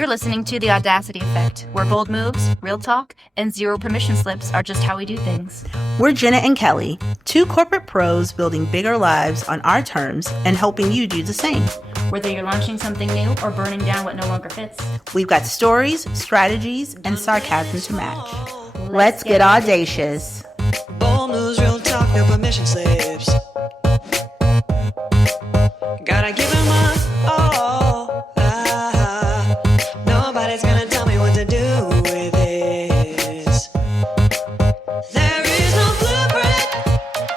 You're listening to The Audacity Effect, where bold moves, real talk, and zero permission slips are just how we do things. We're Jenna and Kelly, two corporate pros building bigger lives on our terms and helping you do the same. Whether you're launching something new or burning down what no longer fits. We've got stories, strategies, and sarcasm to match. Let's get audacious. Bold moves, real talk, no permission slips. Gotta give him my all. Nobody's gonna tell me what to do with this. There is no blueprint,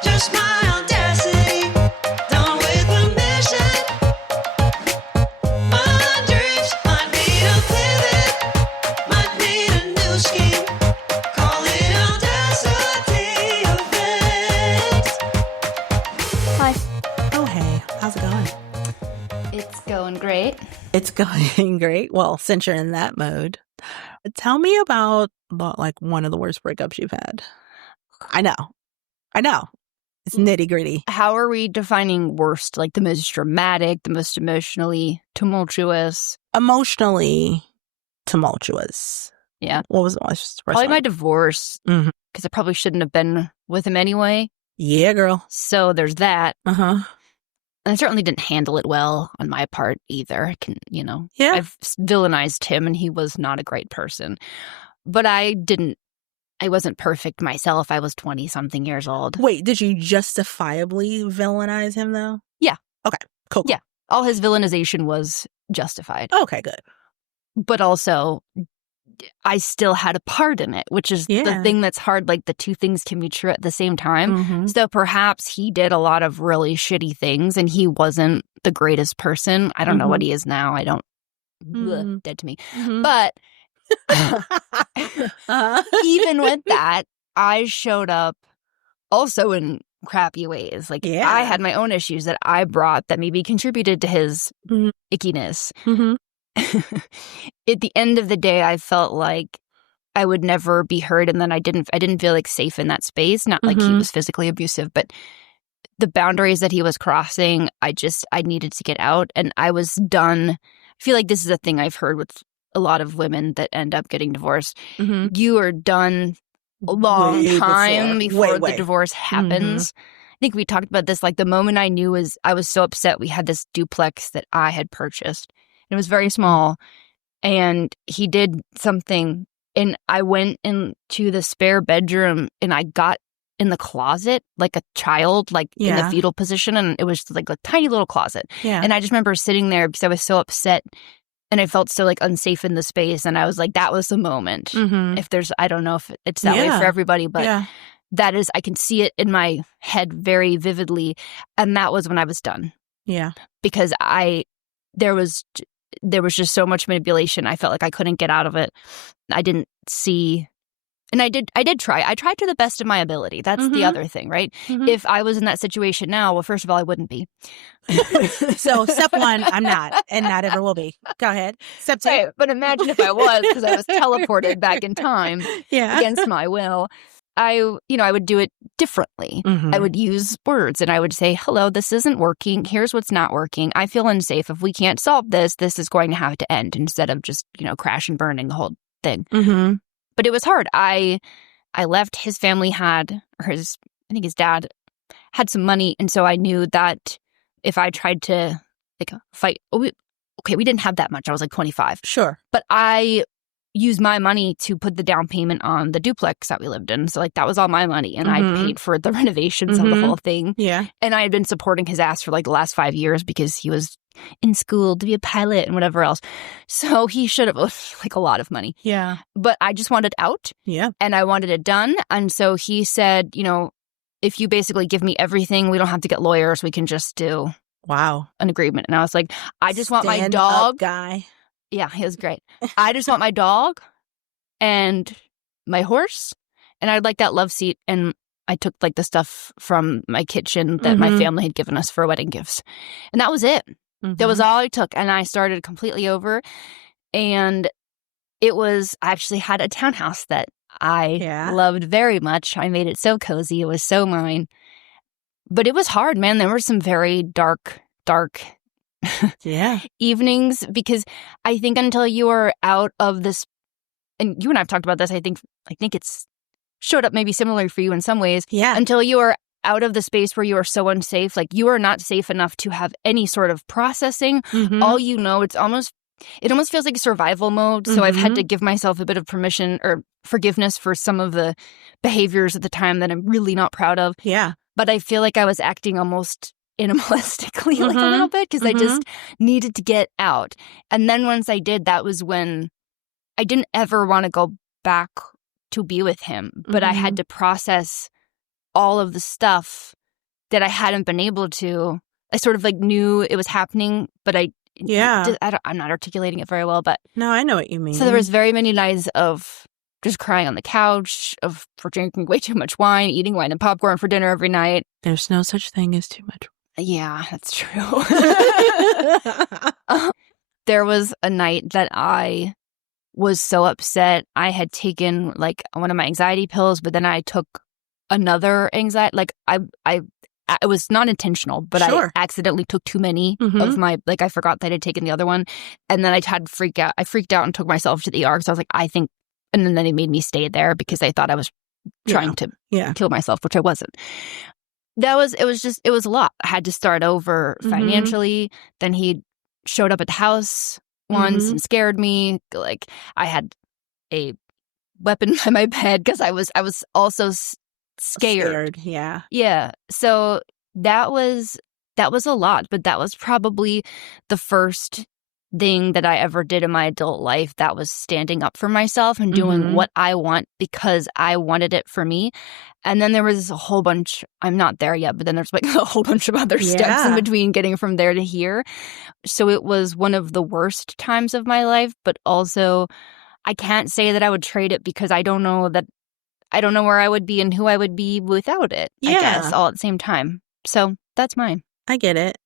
just my audacity. Done with permission. My dreams might need a pivot, might need a new scheme. Call it Audacity Effect. Hi. Oh, hey. How's it going? It's going great. It's going great. Well, since you're in that mode, tell me about one of the worst breakups you've had. I know. It's nitty gritty. How are we defining worst? Like the most dramatic, the most emotionally tumultuous? Emotionally tumultuous. Yeah. What was the worst? Probably my divorce, because I probably shouldn't have been with him anyway. Yeah, girl. So there's that. Uh-huh. And I certainly didn't handle it well on my part either. Yeah. I've villainized him and he was not a great person. But I wasn't perfect myself. I was 20-something years old. Wait, did you justifiably villainize him, though? Yeah. Okay, cool. Yeah. All his villainization was justified. Okay, good. But also, I still had a part in it, which is the thing that's hard. Like, the two things can be true at the same time. Mm-hmm. So perhaps he did a lot of really shitty things and he wasn't the greatest person. I don't know what he is now. I don't. Dead to me. Mm-hmm. But even with that, I showed up also in crappy ways. Like, I had my own issues that I brought that maybe contributed to his ickiness. Mm-hmm. At the end of the day, I felt like I would never be heard, and then I didn't feel like safe in that space. Not like he was physically abusive, but the boundaries that he was crossing, I needed to get out, and I was done. I feel like this is a thing I've heard with a lot of women that end up getting divorced. Mm-hmm. You are done a long time before the divorce happens. I think we talked about this. Like, the moment I knew I was so upset. We had this duplex that I had purchased. It was very small, and he did something, and I went into the spare bedroom, and I got in the closet like a child, like in the fetal position, and it was just like a tiny little closet. Yeah. And I just remember sitting there because I was so upset, and I felt so like unsafe in the space, and I was like, that was the moment. Mm-hmm. I don't know if it's that way for everybody, but that is, I can see it in my head very vividly, and that was when I was done. Yeah. Because there was just so much manipulation. I felt like I couldn't get out of it. I didn't see, and I did try. I tried to the best of my ability. That's the other thing, right? Mm-hmm. If I was in that situation now, well, first of all, I wouldn't be. So step one, I'm not, and not ever will be. Go ahead. Step two. Right, but imagine if I was, because I was teleported back in time against my will. I would do it differently. Mm-hmm. I would use words and I would say, hello, this isn't working. Here's what's not working. I feel unsafe. If we can't solve this, this is going to have to end, instead of just, crash and burning the whole thing. Mm-hmm. But it was hard. I left. His family I think his dad had some money. And so I knew that if I tried to fight, we didn't have that much. I was like 25. Sure. But I used my money to put the down payment on the duplex that we lived in. So that was all my money. And I paid for the renovations of the whole thing. Yeah. And I had been supporting his ass for the last 5 years because he was in school to be a pilot and whatever else. So he should have owed a lot of money. Yeah. But I just wanted out. Yeah. And I wanted it done. And so he said, if you basically give me everything, we don't have to get lawyers. We can just do an agreement. And I was like, I just want my dog. Up guy. Yeah, he was great. I just want my dog and my horse, and I'd like that love seat. And I took the stuff from my kitchen that my family had given us for wedding gifts. And that was it. Mm-hmm. That was all I took. And I started completely over. And I actually had a townhouse that I loved very much. I made it so cozy. It was so mine. But it was hard, man. There were some very dark Yeah. evenings, because I think until you are out of this, and you and I have talked about this, I think it's showed up maybe similarly for you in some ways. Yeah. Until you are out of the space where you are so unsafe, like you are not safe enough to have any sort of processing. All you know, it almost feels like survival mode. So I've had to give myself a bit of permission or forgiveness for some of the behaviors at the time that I'm really not proud of. Yeah. But I feel like I was acting almost animalistically like a little bit because I just needed to get out. And then once I did, that was when I didn't ever want to go back to be with him. But I had to process all of the stuff that I hadn't been able to. I sort of like knew it was happening, but I'm not articulating it very well. But no, I know what you mean. So there was very many nights of just crying on the couch, for drinking way too much wine, eating wine and popcorn for dinner every night. There's no such thing as too much. Yeah, that's true. There was a night that I was so upset. I had taken like one of my anxiety pills, but then I took another anxiety. Like it was not intentional, but I accidentally took too many of my, like I forgot that I had taken the other one. And then I freaked out and took myself to the ER because I was like, and then they made me stay there because I thought I was trying to kill myself, which I wasn't. It was a lot. I had to start over financially. Then he showed up at the house once and scared me. Like I had a weapon by my bed because I was also scared. Yeah. Yeah. So that was a lot, but that was probably the first thing that I ever did in my adult life that was standing up for myself and doing what I want because I wanted it for me. And then there was a whole bunch, I'm not there yet, but then there's like a whole bunch of other steps in between getting from there to here. So it was one of the worst times of my life, but also I can't say that I would trade it because I don't know where I would be and who I would be without it, I guess, all at the same time. So that's mine. I get it.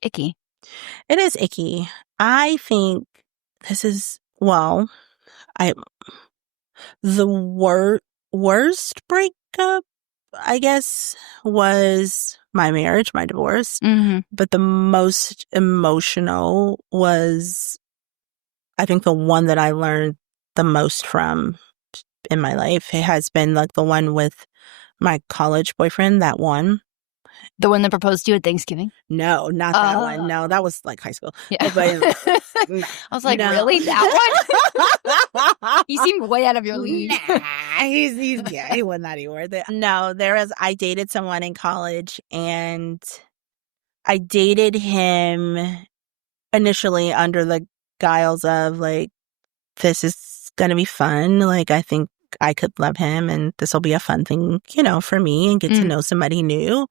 Icky. It is icky. I think this is, the worst breakup, I guess, was my marriage, my divorce. But the most emotional was, I think, the one that I learned the most from in my life. It has been like the one with my college boyfriend, that one. The one that proposed to you at Thanksgiving? No, not that one. No, that was like high school. Yeah. But, I was like, really? That one? You seemed way out of your league. Nah, he wasn't that anymore. No, I dated someone in college and I dated him initially under the guise of like, this is going to be fun. Like, I think I could love him and this will be a fun thing, for me and get to know somebody new.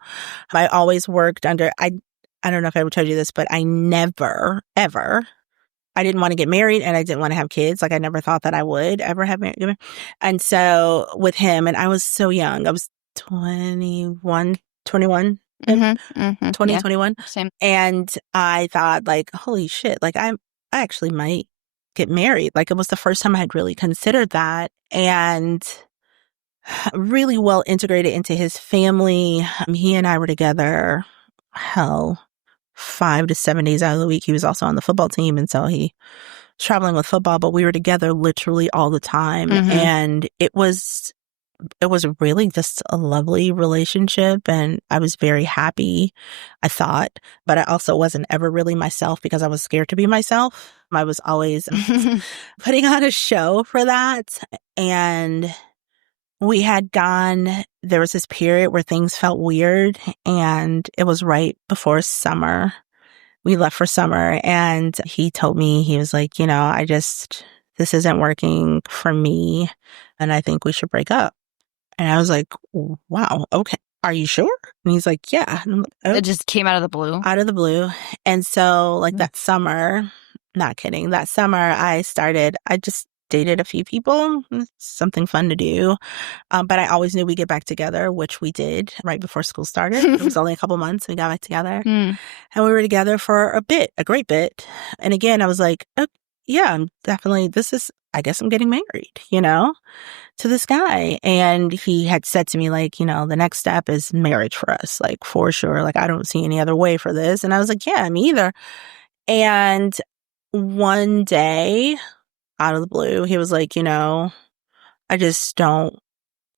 I always worked under, I don't know if I ever told you this, but I never, ever, I didn't want to get married and I didn't want to have kids. Like I never thought that I would ever have married. And so with him, and I was so young, I was 21, 21. Same. And I thought like, holy shit, like I actually might get married. Like it was the first time I had really considered that and really well integrated into his family. He and I were together, 5 to 7 days out of the week. He was also on the football team. And so he was traveling with football, but we were together literally all the time. And it was really just a lovely relationship and I was very happy, I thought, but I also wasn't ever really myself because I was scared to be myself. I was always putting on a show for that. And we had there was this period where things felt weird and it was right before summer. We left for summer and he told me, he was like, this isn't working for me and I think we should break up. And I was like, wow, okay. Are you sure? And he's like, yeah. And I'm like, oh. It just came out of the blue? Out of the blue. And so like that summer, not kidding, that summer I just dated a few people, something fun to do. But I always knew we'd get back together, which we did right before school started. It was only a couple months. We got back together. And we were together for a great bit. And again, I was like, oh, yeah, I'm definitely, this is I guess I'm getting married, you know, to this guy. And he had said to me, like, you know, the next step is marriage for us, like, for sure. Like, I don't see any other way for this. And I was like, yeah, me either. And one day, out of the blue, he was like, you know, I just don't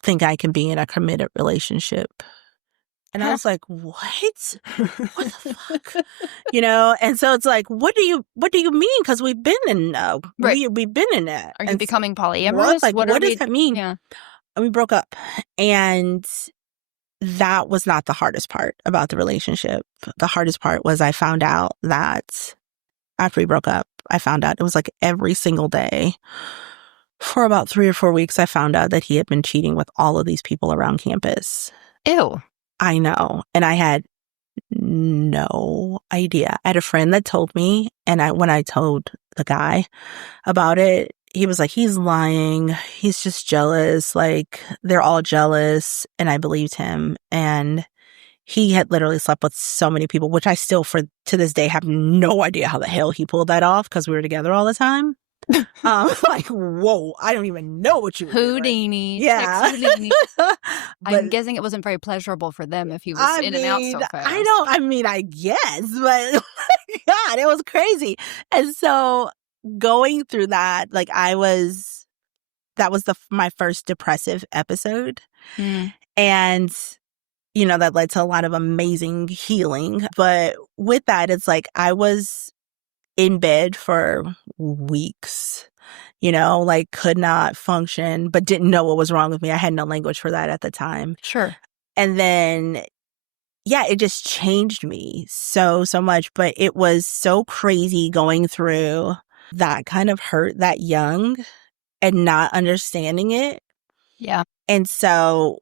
think I can be in a committed relationship. And I was like, what? What the fuck? You know? And so it's like, what do you mean? Because we've been in we've been in that. Are you becoming polyamorous? What does that mean? Yeah. And we broke up. And that was not the hardest part about the relationship. The hardest part was I found out that after we broke up, I found out it was like every single day for about 3 or 4 weeks, I found out that he had been cheating with all of these people around campus. Ew. I know. And I had no idea. I had a friend that told me, and when I told the guy about it, he was like, he's lying. He's just jealous. Like, they're all jealous. And I believed him. And he had literally slept with so many people, which I still, to this day, have no idea how the hell he pulled that off because we were together all the time. Like, whoa, I don't even know what you were Houdini. doing. Yeah. Houdini. I'm guessing it wasn't very pleasurable for them if he was in and out so fast. I guess, but God, it was crazy. And so going through that, like that was my first depressive episode. And, you know, that led to a lot of amazing healing. But with that, it's like I was in bed for weeks, you know, like could not function, but didn't know what was wrong with me. I had no language for that at the time. Sure. And then, yeah, it just changed me so much. But it was so crazy going through that kind of hurt that young and not understanding it. Yeah. And so,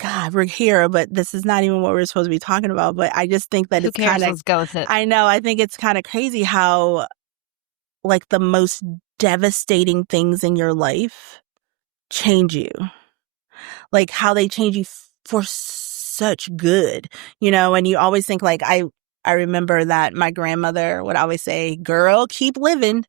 God, we're here, but this is not even what we're supposed to be talking about. But I just think that Who it's cares? kind of, Let's go with it. I know. I think it's kind of crazy how, like, the most devastating things in your life change you. Like, how they change you for such good, you know? And you always think, like, I remember that my grandmother would always say, girl, keep living.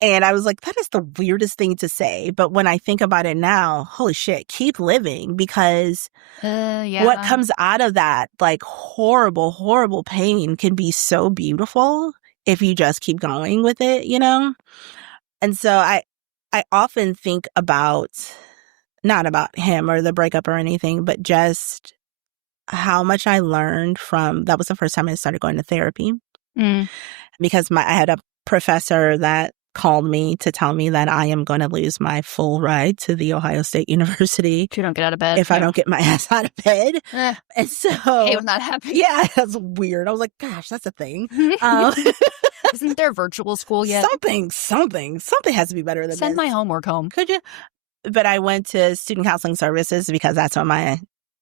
And I was like, that is the weirdest thing to say. But when I think about it now, holy shit, keep living. Because what comes out of that, like, horrible, horrible pain can be so beautiful if you just keep going with it, you know? And so I often think about, not about him or the breakup or anything, but just how much I learned from, that was the first time I started going to therapy. Because I had a professor that called me to tell me that I am going to lose my full ride to the Ohio State University. If you don't get out of bed. If I don't get my ass out of bed. And so. Hey, when that happens. Yeah, that's weird. I was like, gosh, that's a thing. Isn't there virtual school yet? Something has to be better than Send this. my homework home. Could you? But I went to student counseling services because that's what my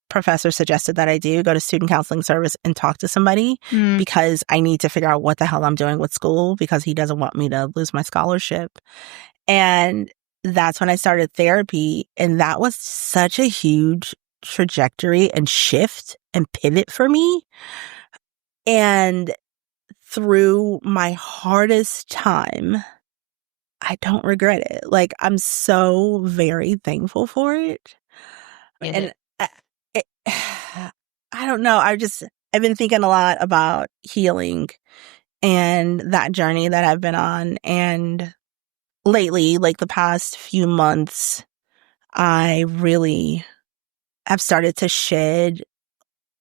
professor suggested that I do, go to student counseling service and talk to somebody because I need to figure out what the hell I'm doing with school because he doesn't want me to lose my scholarship. And that's when I started therapy. And that was such a huge trajectory and shift and pivot for me. And through my hardest time, I don't regret it. Like, I'm so very thankful for it. And I don't know. I've been thinking a lot about healing and that journey that I've been on. And lately, like the past few months, I really have started to shed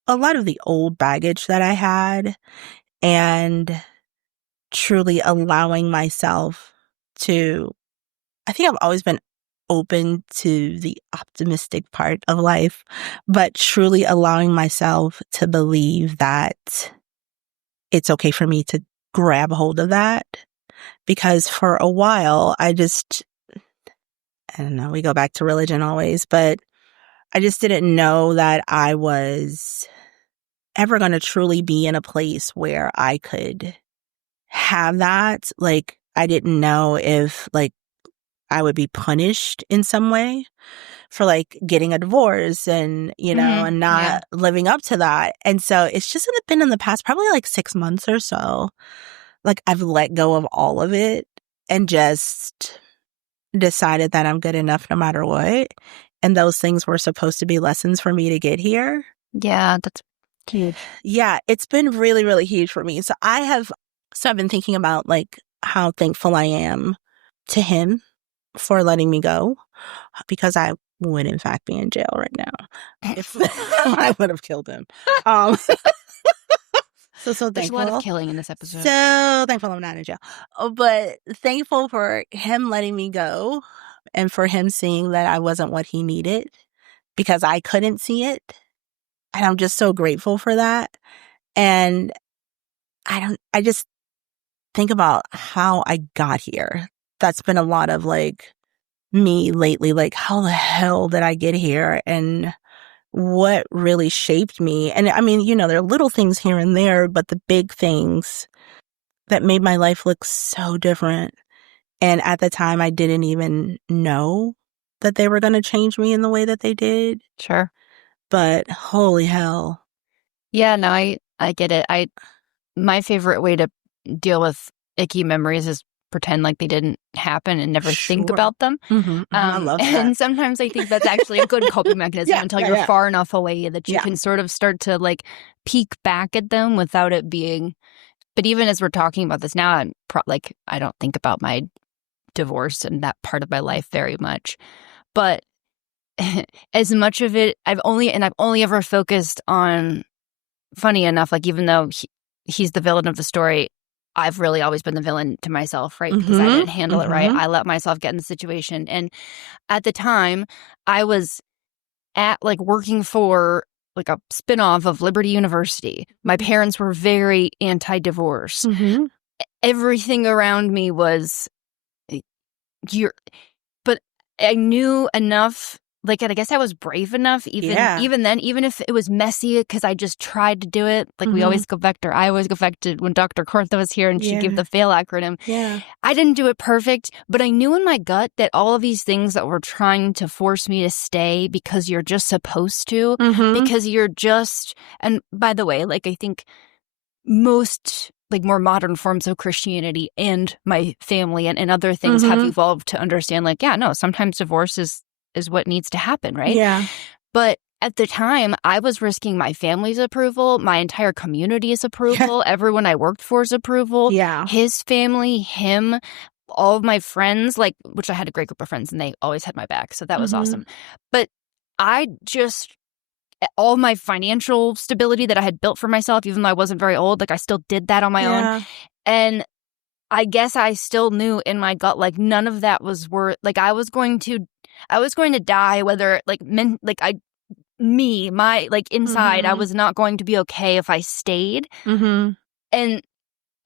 a lot of the old baggage that I had and truly allowing myself to, I think I've always been open to the optimistic part of life, but truly allowing myself to believe that it's okay for me to grab hold of that. Because for a while, I don't know, we go back to religion always, but I just didn't know that I was ever going to truly be in a place where I could have that. Like, I didn't know if, like, I would be punished in some way for, like, getting a divorce and, you know, and not living up to that. And so it's just been in the past probably like 6 months or so. Like, I've let go of all of it and just decided that I'm good enough no matter what. And those things were supposed to be lessons for me to get here. Yeah, that's huge. Yeah, it's been really, really huge for me. So I've been thinking about like how thankful I am to him for letting me go, because I would in fact be in jail right now if I would have killed him. So There's thankful. a lot of killing in this episode. So thankful I'm not in jail. But thankful for him letting me go and for him seeing that I wasn't what he needed because I couldn't see it. And I'm just so grateful for that. And I just think about how I got here. That's been a lot of like me lately, like how the hell did I get here and what really shaped me. And I mean, there are little things here and there, but the big things that made my life look so different. And at the time, I didn't even know that they were going to change me in the way that they did. Sure. But holy hell. Yeah, no, I get it. My favorite way to deal with icky memories is pretend like they didn't happen and never think about them. Mm-hmm. I love that. And sometimes I think that's actually a good coping mechanism until you're far enough away that you can sort of start to like peek back at them without it being. But even as we're talking about this now, I don't think about my divorce and that part of my life very much. But as much of it, I've only ever focused on, funny enough, like even though he's the villain of the story, I've really always been the villain to myself, right? Because I didn't handle it right. I let myself get in the situation. And at the time, I was at like working for like a spinoff of Liberty University. My parents were very anti-divorce. Everything around me was, but I knew enough. Like, I guess I was brave enough, even then, even if it was messy, because I just tried to do it. Like, I always go back to when Dr. Kortha was here and she'd give the FAIL acronym. Yeah. I didn't do it perfect, but I knew in my gut that all of these things that were trying to force me to stay because you're just supposed to, because you're just, and by the way, like, I think most like more modern forms of Christianity and my family and other things have evolved to understand, like, yeah, no, sometimes divorce is what needs to happen, right? Yeah. But at the time, I was risking my family's approval, my entire community's approval, everyone I worked for's approval, his family, him, all of my friends, like, which I had a great group of friends and they always had my back. So that was awesome. But all my financial stability that I had built for myself, even though I wasn't very old, like I still did that on my own. And I guess I still knew in my gut, like none of that was worth, like I was going to die, whether like my inside, I was not going to be okay if I stayed. And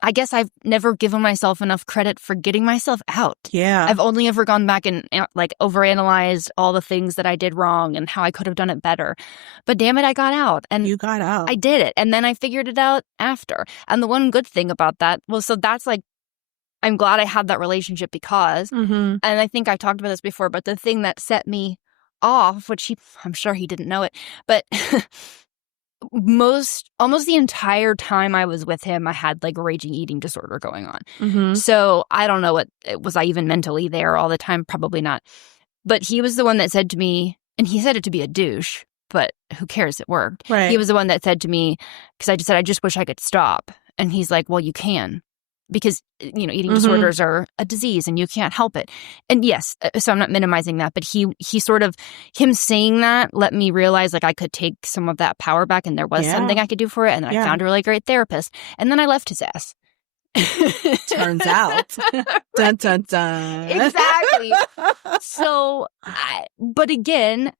I guess I've never given myself enough credit for getting myself out. Yeah. I've only ever gone back and like overanalyzed all the things that I did wrong and how I could have done it better. But damn it, I got out. And you got out. I did it. And then I figured it out after. And the one good thing about that, so that's like, I'm glad I had that relationship because, and I think I talked about this before, but the thing that set me off, which I'm sure he didn't know it, but almost the entire time I was with him, I had like a raging eating disorder going on. So I don't know was I even mentally there all the time? Probably not. But he was the one that said to me, and he said it to be a douche, but who cares? It worked. Right. He was the one that said to me, because I just said, I just wish I could stop. And he's like, well, you can. Because, eating disorders are a disease and you can't help it. And yes, so I'm not minimizing that, but he sort of, him saying that let me realize like I could take some of that power back and there was something I could do for it. And then I found a really great therapist. And then I left his ass. Turns out. Dun, dun, dun. Exactly. So, but again,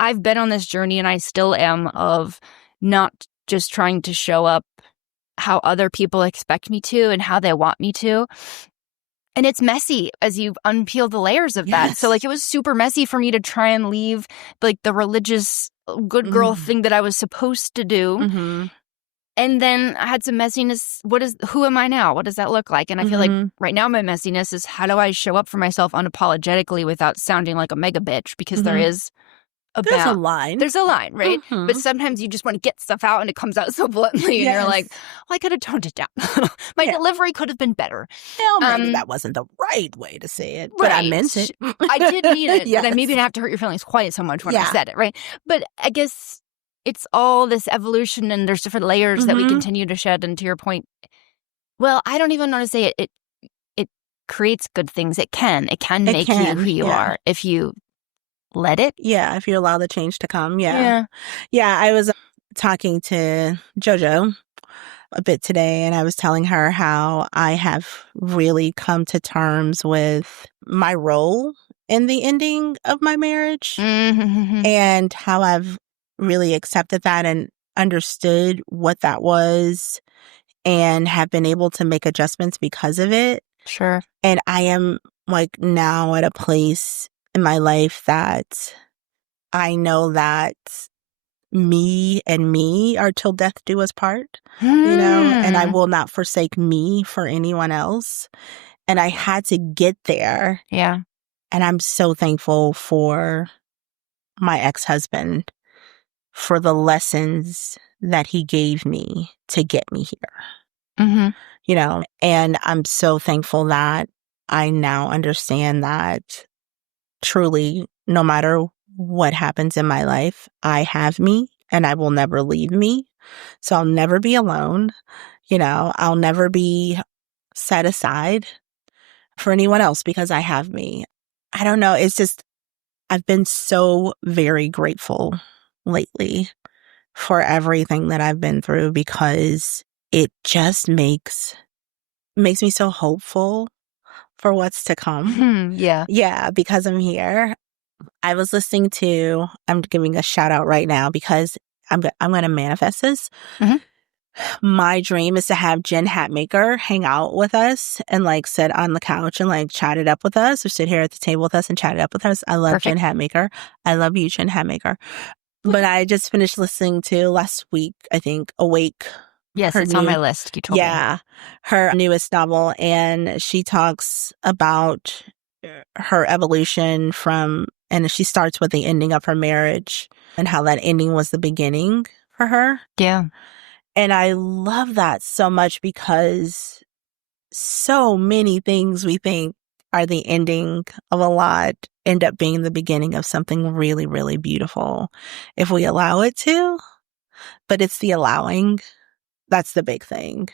I've been on this journey and I still am of not just trying to show up how other people expect me to and how they want me to. And it's messy as you unpeel the layers of that. So like it was super messy for me to try and leave like the religious good girl thing that I was supposed to do. And then I had some messiness. Who am I now? What does that look like? And I feel like right now my messiness is how do I show up for myself unapologetically without sounding like a mega bitch? Because there is about. There's a line. There's a line, right? But sometimes you just want to get stuff out and it comes out so bluntly and you're like, well, I could have toned it down. My delivery could have been better. Well, maybe that wasn't the right way to say it, but I meant it. I did mean it, but I maybe didn't have to hurt your feelings quite so much when I said it, right? But I guess it's all this evolution and there's different layers that we continue to shed. And to your point, well, I don't even know how to say it. It creates good things. It can make you who you are if you let it. Yeah, if you allow the change to come. Yeah, I was talking to JoJo a bit today, and I was telling her how I have really come to terms with my role in the ending of my marriage and how I've really accepted that and understood what that was and have been able to make adjustments because of it. Sure. And I am like now at a place in my life that I know that me and me are till death do us part, you know, and I will not forsake me for anyone else. And I had to get there. Yeah. And I'm so thankful for my ex-husband for the lessons that he gave me to get me here. You know, and I'm so thankful that I now understand that truly, no matter what happens in my life, I have me and I will never leave me. So I'll never be alone. You know, I'll never be set aside for anyone else because I have me. I don't know. It's just, I've been so very grateful lately for everything that I've been through because it just makes me so hopeful for what's to come. Yeah, because I'm here. I was listening to, I'm giving a shout out right now because I'm going to manifest this. My dream is to have Jen Hatmaker hang out with us and like sit on the couch and like chat it up with us or sit here at the table with us and chat it up with us. I love Jen Hatmaker. I love you, Jen Hatmaker. But I just finished listening to last week, I think, Awake. Yes, it's on my list. You told me. Yeah, her newest novel. And she talks about her evolution and she starts with the ending of her marriage and how that ending was the beginning for her. Yeah. And I love that so much because so many things we think are the ending of a lot end up being the beginning of something really, really beautiful if we allow it to. But it's the allowing. That's the big thing.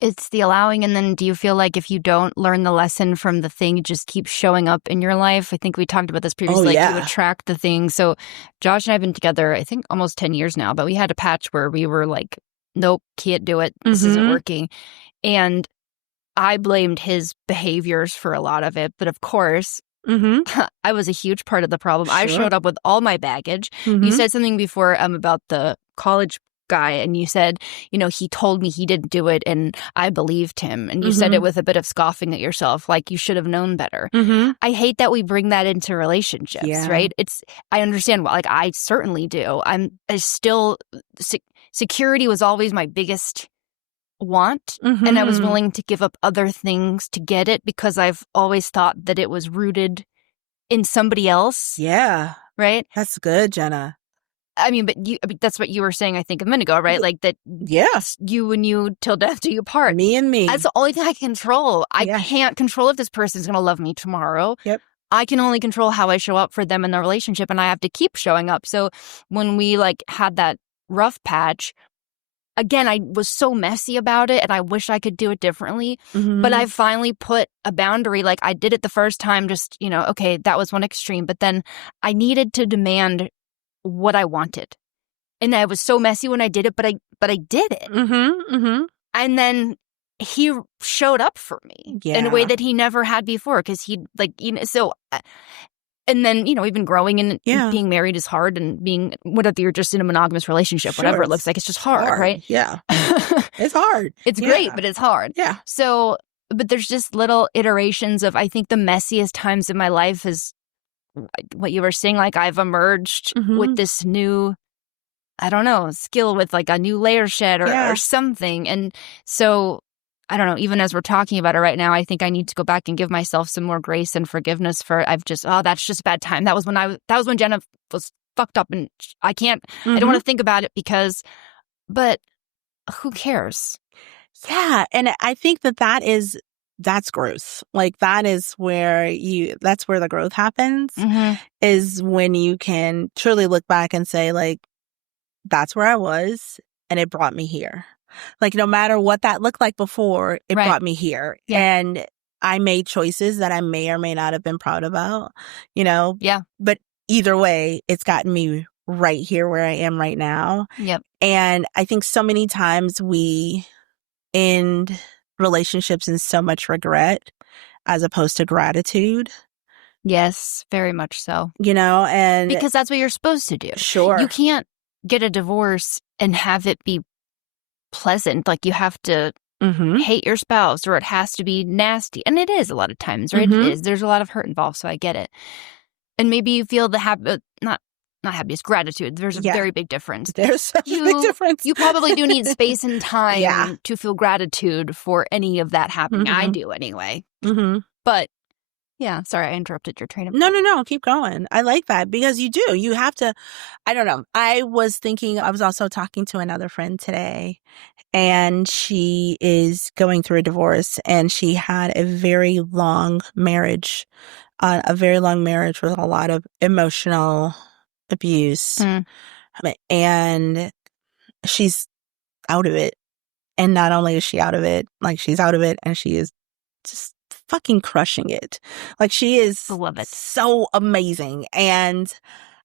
It's the allowing. And then do you feel like if you don't learn the lesson from the thing, it just keeps showing up in your life? I think we talked about this previously. Like you attract the thing. So Josh and I have been together, I think almost 10 years now, but we had a patch where we were like, nope, can't do it. This isn't working. And I blamed his behaviors for a lot of it. But of course, I was a huge part of the problem. I showed up with all my baggage. You said something before about the college guy, and you said, you know, he told me he didn't do it, and I believed him. And you said it with a bit of scoffing at yourself, like you should have known better. I hate that we bring that into relationships, right? I understand, like I certainly do. Security was always my biggest want, and I was willing to give up other things to get it because I've always thought that it was rooted in somebody else. Yeah. Right? That's good, Jenna. I mean, that's what you were saying, I think, a minute ago, right? Like that, yes, you and you till death do you part. Me and me. That's the only thing I can control. I can't control if this person's going to love me tomorrow. Yep. I can only control how I show up for them in the relationship, and I have to keep showing up. So when we like had that rough patch, again, I was so messy about it, and I wish I could do it differently. But I finally put a boundary. Like I did it the first time, just, you know, okay, that was one extreme. But then I needed to demand what I wanted. And I was so messy when I did it, but I did it. And then he showed up for me in a way that he never had before, because he like, you know, so and then, you know, we've been growing, and being married is hard, and being, whatever you're just in a monogamous relationship, whatever it looks like, it's just hard, right? Yeah. It's hard. It's great, but it's hard. Yeah. So, but there's just little iterations of, I think the messiest times in my life is what you were saying, like I've emerged with this new, I don't know, skill with like a new layer shed or something. And so, I don't know, even as we're talking about it right now, I think I need to go back and give myself some more grace and forgiveness for that's just a bad time. That was when Jenna was fucked up and I can't, I Mm-hmm. don't want to think about it but who cares? Yeah. And I think that's growth. Like that is where that's where the growth happens, is when you can truly look back and say like, that's where I was and it brought me here. Like no matter what that looked like before, it brought me here. Yeah. And I made choices that I may or may not have been proud about, you know? Yeah. But either way, it's gotten me right here where I am right now. Yep. And I think so many times we end relationships in so much regret as opposed to gratitude. Yes, very much so. You know, and because that's what you're supposed to do. Sure. You can't get a divorce and have it be pleasant. Like you have to hate your spouse or it has to be nasty. And it is a lot of times, right? It is. There's a lot of hurt involved, so I get it. And maybe you feel the not happiness, gratitude. There's a very big difference. There's such a big difference. You probably do need space and time to feel gratitude for any of that happening. I do anyway. But yeah, sorry, I interrupted your train of thought. No, keep going. I like that because you do. You have to, I don't know. I was also talking to another friend today and she is going through a divorce and she had a very long marriage with a lot of emotional abuse. And she's out of it. And not only is she out of it, like she's out of it and she is just fucking crushing it. Like she is so amazing. And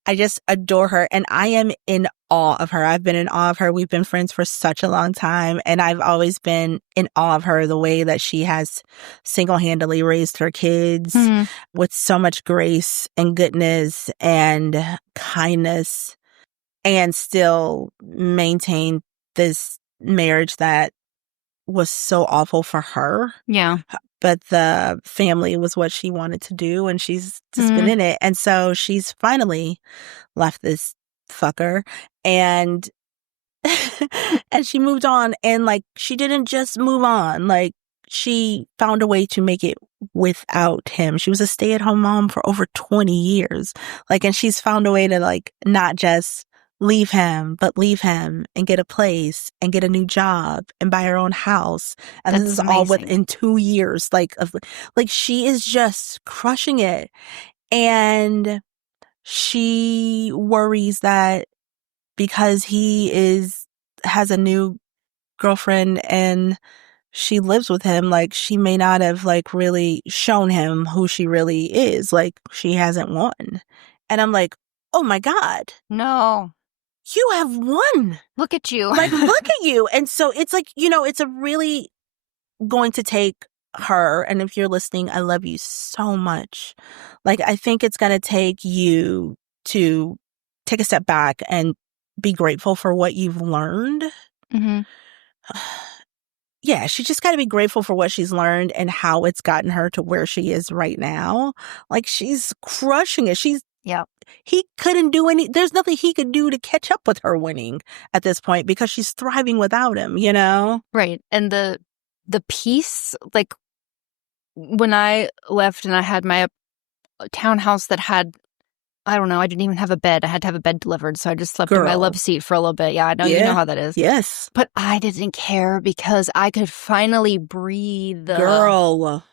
I just adore her. And I am in awe of her. I've been in awe of her. We've been friends for such a long time. And I've always been in awe of her, the way that she has single-handedly raised her kids with so much grace and goodness and kindness and still maintain this marriage that was so awful for her. Yeah. But the family was what she wanted to do, and she's just been in it. And so she's finally left this fucker, and and she moved on. And like, she didn't just move on. Like, she found a way to make it without him. She was a stay-at-home mom for over 20 years. Like, and she's found a way to like not just leave him, but leave him and get a place and get a new job and buy her own house. And That's this is amazing. all within 2 years. Like she is just crushing it. And she worries that because he has a new girlfriend and she lives with him, like she may not have like really shown him who she really is. Like she hasn't won. And I'm like, oh my God. No. You have won. Look at you. Like, look at you. And so it's like, you know, it's a really going to take her. And if you're listening, I love you so much. Like, I think it's going to take you to take a step back and be grateful for what you've learned. Yeah, she just got to be grateful for what she's learned and how it's gotten her to where she is right now. Like, she's crushing it. He couldn't do there's nothing he could do to catch up with her winning at this point because she's thriving without him, you know? Right. And the peace, like when I left and I had my townhouse that had, I don't know, I didn't even have a bed. I had to have a bed delivered. So I just slept in my love seat for a little bit. Yeah, I know, you know how that is. Yes. But I didn't care because I could finally breathe. Girl.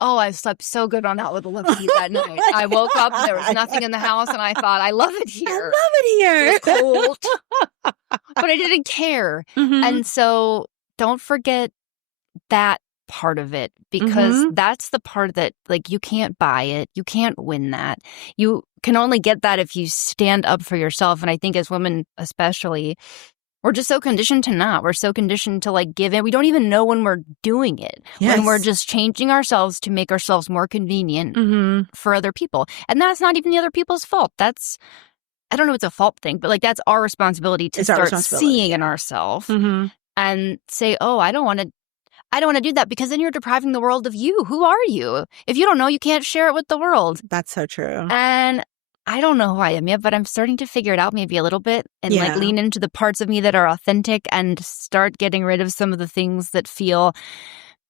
Oh, I slept so good on that little love seat that night. I woke up, there was nothing in the house, and I thought, I love it here. I love it here. It's cold. But I didn't care. And so don't forget that part of it, because that's the part that, like, you can't buy it. You can't win that. You can only get that if you stand up for yourself. And I think as women especially, we're just so conditioned to not. We're so conditioned to like give in. We don't even know when we're doing it. Yes. When we're just changing ourselves to make ourselves more convenient for other people. And that's not even the other people's fault. That's, I don't know if it's a fault thing, but like that's our responsibility to start seeing in ourselves and say, oh, I don't want to do that, because then you're depriving the world of you. Who are you? If you don't know, you can't share it with the world. That's so true. And I don't know who I am yet, but I'm starting to figure it out maybe a little bit and like lean into the parts of me that are authentic and start getting rid of some of the things that feel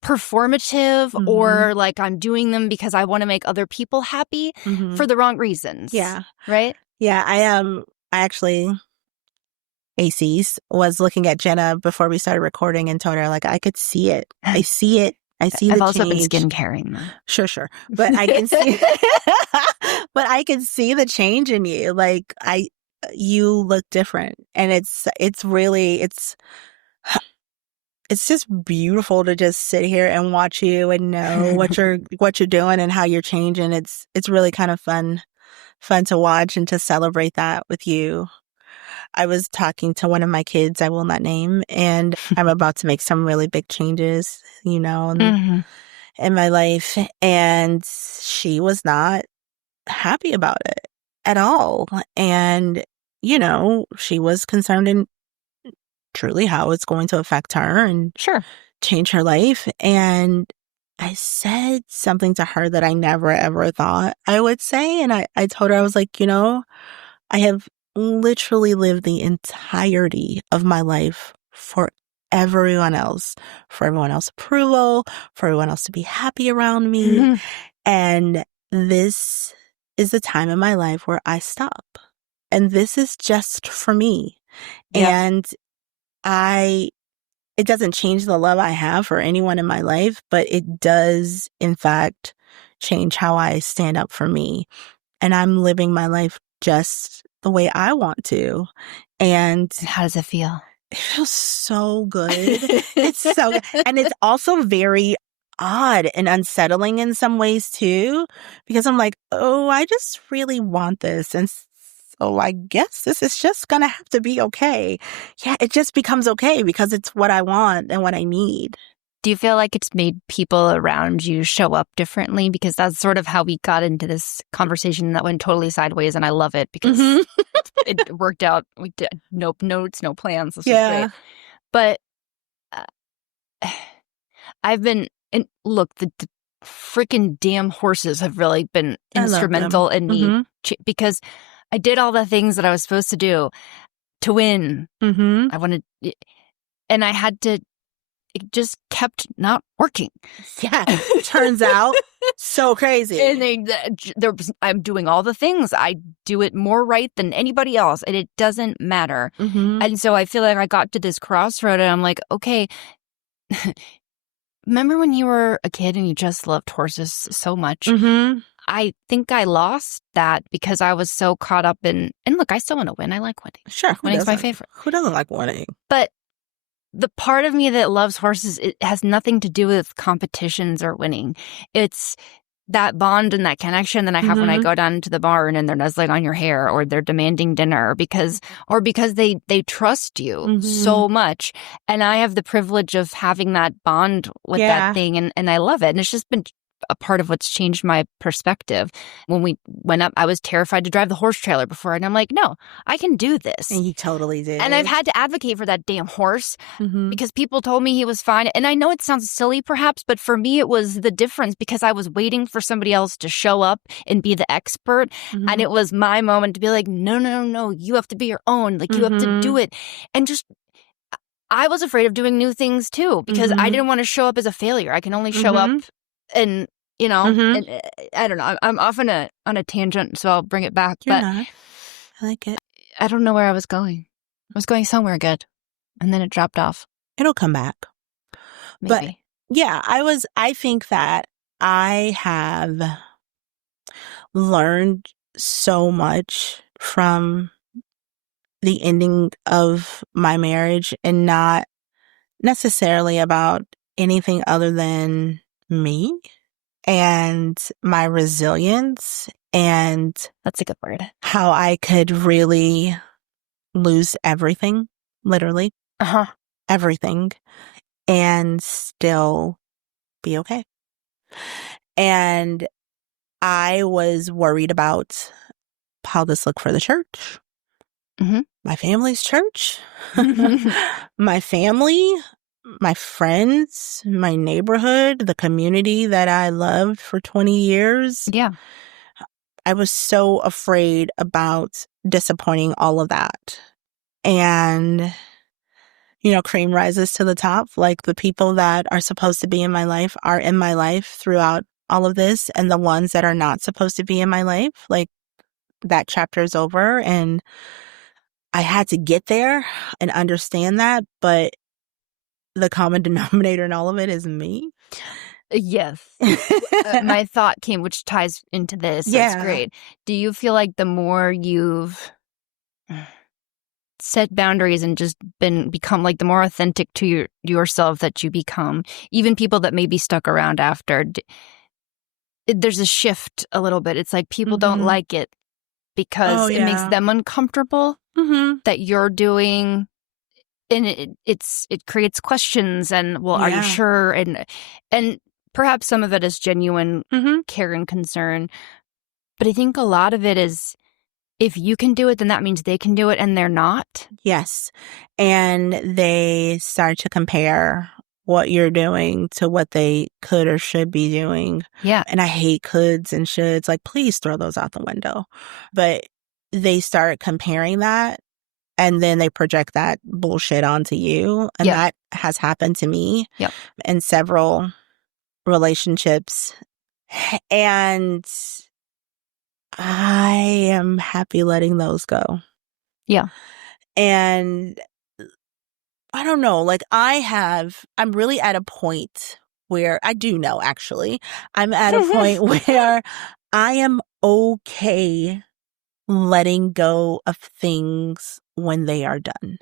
performative or like I'm doing them because I want to make other people happy for the wrong reasons. Yeah. Right? Yeah, I actually ACs was looking at Jenna before we started recording and told her, like, I could see it. I see it. I see I've the also change. been skincaring them. Sure. But I can see but I can see the change in you. Like you look different. And it's really it's just beautiful to just sit here and watch you and know what you're doing and how you're changing. It's really kind of fun to watch and to celebrate that with you. I was talking to one of my kids, I will not name, and I'm about to make some really big changes, in my life. And she was not happy about it at all. And, she was concerned in truly how it's going to affect her and change her life. And I said something to her that I never, ever thought I would say. And I told her, I was like, I have literally lived the entirety of my life for everyone else, for everyone else's approval, for everyone else to be happy around me. And this is the time in my life where I stop. And this is just for me. Yeah. And it doesn't change the love I have for anyone in my life, but it does, in fact, change how I stand up for me. And I'm living my life just the way I want to. And how does it feel? It feels so good. It's so good. And it's also very odd and unsettling in some ways too, because I'm like, oh, I just really want this. And so I guess this is just going to have to be okay. Yeah, it just becomes okay because it's what I want and what I need. Do you feel like it's made people around you show up differently? Because that's sort of how we got into this conversation that went totally sideways, and I love it because it worked out. We did no notes, no plans. This was great. But I've been, and look, the freaking damn horses have really been instrumental in me because I did all the things that I was supposed to do to win. I wanted, and I had to. It just kept not working. Yeah, turns out so crazy. And I'm doing all the things. I do it more right than anybody else, and it doesn't matter. And so I feel like I got to this crossroad, and I'm like, okay, remember when you were a kid and you just loved horses so much? I think I lost that because I was so caught up in, and look, I still want to win. I like winning. Sure. Winning's my favorite. Who doesn't like winning? But the part of me that loves horses, it has nothing to do with competitions or winning. It's that bond and that connection that I have when I go down to the barn and they're nuzzling on your hair or they're demanding dinner because they trust you so much. And I have the privilege of having that bond with that thing and I love it. And it's just been a part of what's changed my perspective. When we went up, I was terrified to drive the horse trailer before. And I'm like, no, I can do this. And you totally did. And I've had to advocate for that damn horse because people told me he was fine. And I know it sounds silly perhaps, but for me, it was the difference because I was waiting for somebody else to show up and be the expert. And it was my moment to be like, no, you have to be your own. Like you have to do it. And just, I was afraid of doing new things too because I didn't want to show up as a failure. I can only show up and, and, I don't know. I'm off on a tangent, so I'll bring it back. You're but not. I like it. I don't know where I was going. I was going somewhere good, and then it dropped off. It'll come back. Maybe. But yeah, I think that I have learned so much from the ending of my marriage and not necessarily about anything other than me and my resilience and That's a good word. how I could really lose everything, literally. Everything, and still be okay. And I was worried about how this looked for the church, my family's church, my family, my friends, my neighborhood, the community that I loved for 20 years. Yeah. I was so afraid about disappointing all of that. And, cream rises to the top. Like the people that are supposed to be in my life are in my life throughout all of this. And the ones that are not supposed to be in my life, like that chapter is over, and I had to get there and understand that, but the common denominator in all of it is me. Yes. My thought came, which ties into this. So it's great. Do you feel like the more you've set boundaries and just become like the more authentic to yourself that you become, even people that may be stuck around after, there's a shift a little bit. It's like people don't like it because it makes them uncomfortable that you're doing, and it creates questions and, well, are you sure? And perhaps some of it is genuine care and concern, but I think a lot of it is, if you can do it, then that means they can do it, and they're not. Yes. And they start to compare what you're doing to what they could or should be doing. Yeah. And I hate coulds and shoulds. Like, please throw those out the window. But they start comparing that, and then they project that bullshit onto you. And that has happened to me in several relationships. And I am happy letting those go. Yeah. And I don't know, like I'm really at a point where I do know, actually. I'm at a point where I am okay letting go of things when they are done.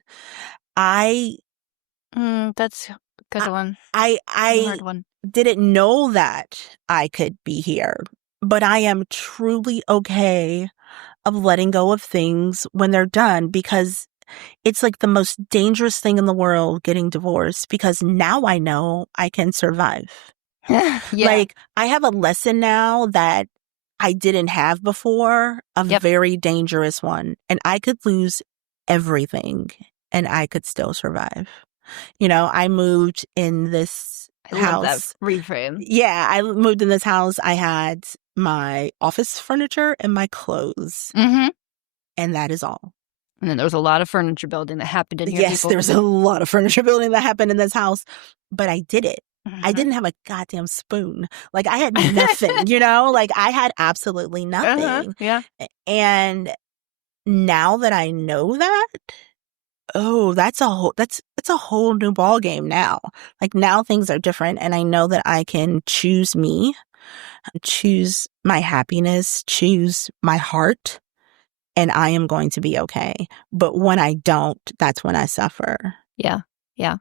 That's a good one. I hard one. Didn't know that I could be here, but I am truly okay of letting go of things when they're done, because it's like the most dangerous thing in the world, getting divorced, because now I know I can survive. Like, I have a lesson now that I didn't have before, a very dangerous one, and I could lose everything and I could still survive. You know, I moved in this house. I love that reframe. Yeah, I moved in this house. I had my office furniture and my clothes. And that is all. And then there was a lot of furniture building that happened in here. Yes, there was a lot of furniture building that happened in this house. But I did it. I didn't have a goddamn spoon. Like, I had nothing, you know? Like, I had absolutely nothing. Yeah. And now that I know that, that's a whole new ball game now. Like, now things are different, and I know that I can choose me, choose my happiness, choose my heart, and I am going to be okay. But when I don't, that's when I suffer. Yeah. Yeah.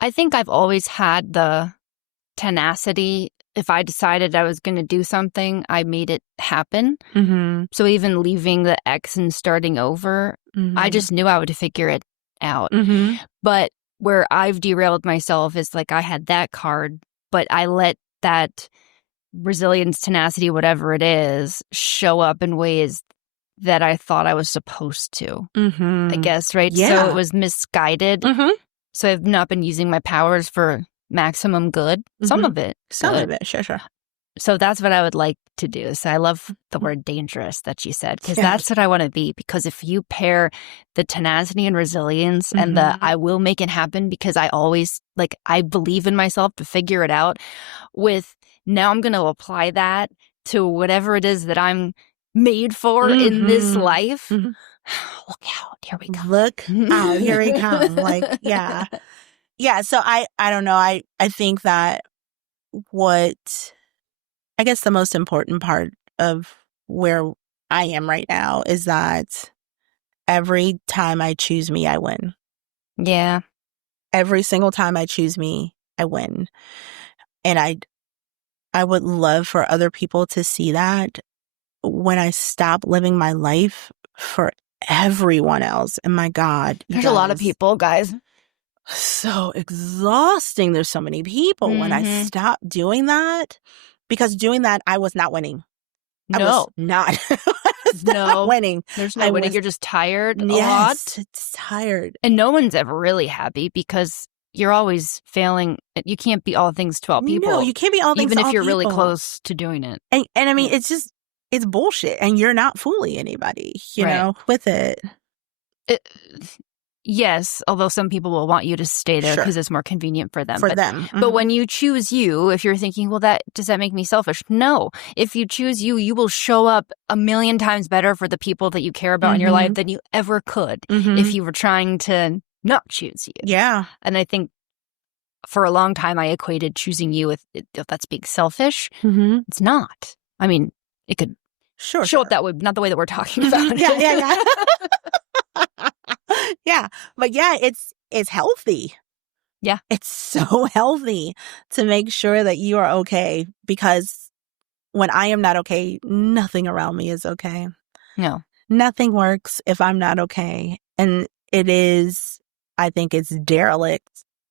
I think I've always had the tenacity. If I decided I was going to do something, I made it happen. So even leaving the ex and starting over, I just knew I would figure it out. But where I've derailed myself is, like, I had that card, but I let that resilience, tenacity, whatever it is, show up in ways that I thought I was supposed to, I guess, right? Yeah. So it was misguided. So I've not been using my powers for maximum good. Some of it. Some of it, sure. So that's what I would like to do. So I love the word dangerous that you said, because that's what I want to be. Because if you pair the tenacity and resilience and the I will make it happen, because I always, like, I believe in myself to figure it out, with now I'm going to apply that to whatever it is that I'm made for in this life. Look out. Here we come. Look out. Here we come. Like, yeah. Yeah. So I don't know. I think that I guess the most important part of where I am right now is that every time I choose me, I win. Yeah. Every single time I choose me, I win. And I would love for other people to see that when I stop living my life for everyone else. And my God, there's a lot of people, guys. So exhausting. There's so many people. When I stop doing that, because doing that, I was not winning. No. I was not. No. Winning. There's no winning. You're just tired a lot. It's tired. And no one's ever really happy, because you're always failing. You can't be all things to all people. No, you can't be all things to all people. Even if you're really close to doing it. And I mean, it's bullshit. And you're not fooling anybody, you know, with it. Yes, although some people will want you to stay there because it's more convenient for them. But when you choose you, if you're thinking, well, does that make me selfish? No. If you choose you, you will show up a million times better for the people that you care about in your life than you ever could if you were trying to not choose you. Yeah. And I think for a long time, I equated choosing you with, if that's being selfish. It's not. I mean, it could show up that way, not the way that we're talking about. Yeah. Yeah. But yeah, it's healthy. Yeah. It's so healthy to make sure that you are okay, because when I am not okay, nothing around me is okay. No. Nothing works if I'm not okay. And I think it's derelict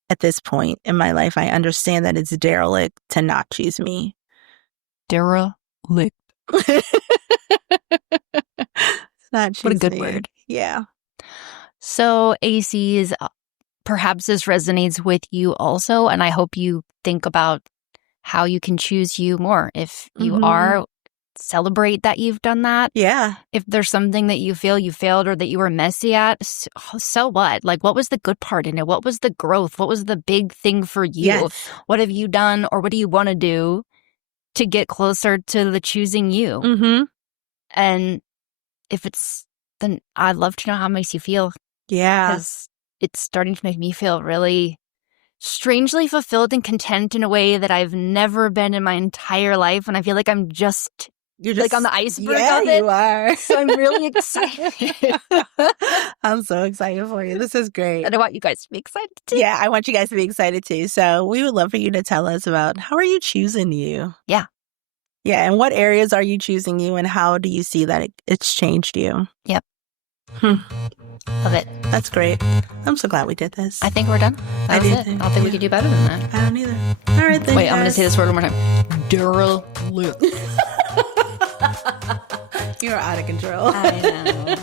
at this point in my life. I understand that it's derelict to not choose me. Derelict. It's not choose What a good me. word. Yeah. So ACs, perhaps this resonates with you also, and I hope you think about how you can choose you more. If you are, celebrate that you've done that. Yeah. If there's something that you feel you failed or that you were messy at, so what? Like, what was the good part in it? What was the growth? What was the big thing for you? Yes. What have you done, or what do you want to do to get closer to the choosing you? And if it's, then I'd love to know how it makes you feel. Yeah. Because it's starting to make me feel really strangely fulfilled and content in a way that I've never been in my entire life. And I feel like you're just like on the iceberg of it. You are. So I'm really excited. I'm so excited for you. This is great. And I want you guys to be excited too. Yeah, I want you guys to be excited too. So we would love for you to tell us about, how are you choosing you? Yeah. Yeah, and what areas are you choosing you, and how do you see that it's changed you? Yep. Love it. That's great. I'm so glad we did this. I think we're done. That was it. I don't think we could do better than that. I don't either. All right, then. Wait, I'm going to say this word one more time. Derelict. You're out of control. I know.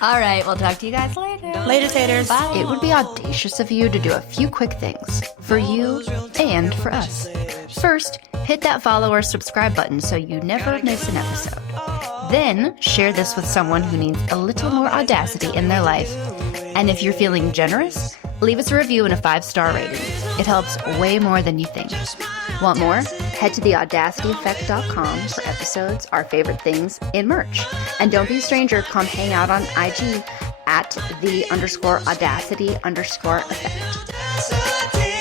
All right, we'll talk to you guys later. Later, taters. Bye. It would be audacious of you to do a few quick things for you and for us. First, hit that follow or subscribe button so you never miss an episode. Then, share this with someone who needs a little more audacity in their life. And if you're feeling generous, leave us a review and a 5-star rating. It helps way more than you think. Want more? Head to theaudacityeffect.com for episodes, our favorite things, and merch. And don't be a stranger, come hang out on IG at @the_audacity_effect.